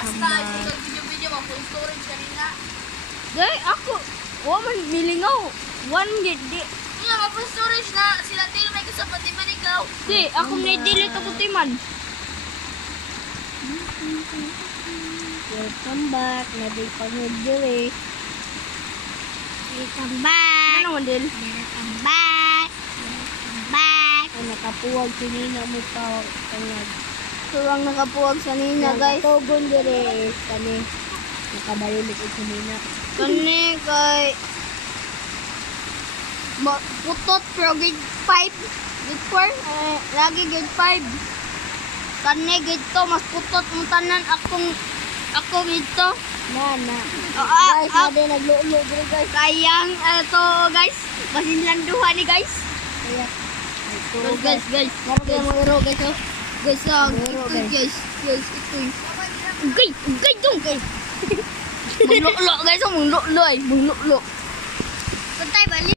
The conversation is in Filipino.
Basta ito video-video mo full storage kanina. Day, ako. Man, milingaw. 1 gig di. Iya, full storage na sila til may kasabot di man ikaw. Di, ako na-delete ako timan. Welcome back. Nabipanood diri. Welcome back. Ano naman, Del? Welcome back. Welcome back. Ay, nakapuwag sinina mo pa. Kanyag. Surang nakapuwag sa nina, guys. Nagatogon diri. Kami. Nakabayulit ang sinina. Kani kay putot pero grade 5, grade 4, lagi grade 5. Kani grade to mas putot mo tanan ako dito. Na. Ah, Guys, ah, natin naglulo diri guys. Kayang to guys, basin lang duha ni guys. Kaya. Guys. Meron kayo mga iro guys oh. Guys, Meron, ito guys, ito. Gay dong guys. Munglo guys, munglo. Pantay balik.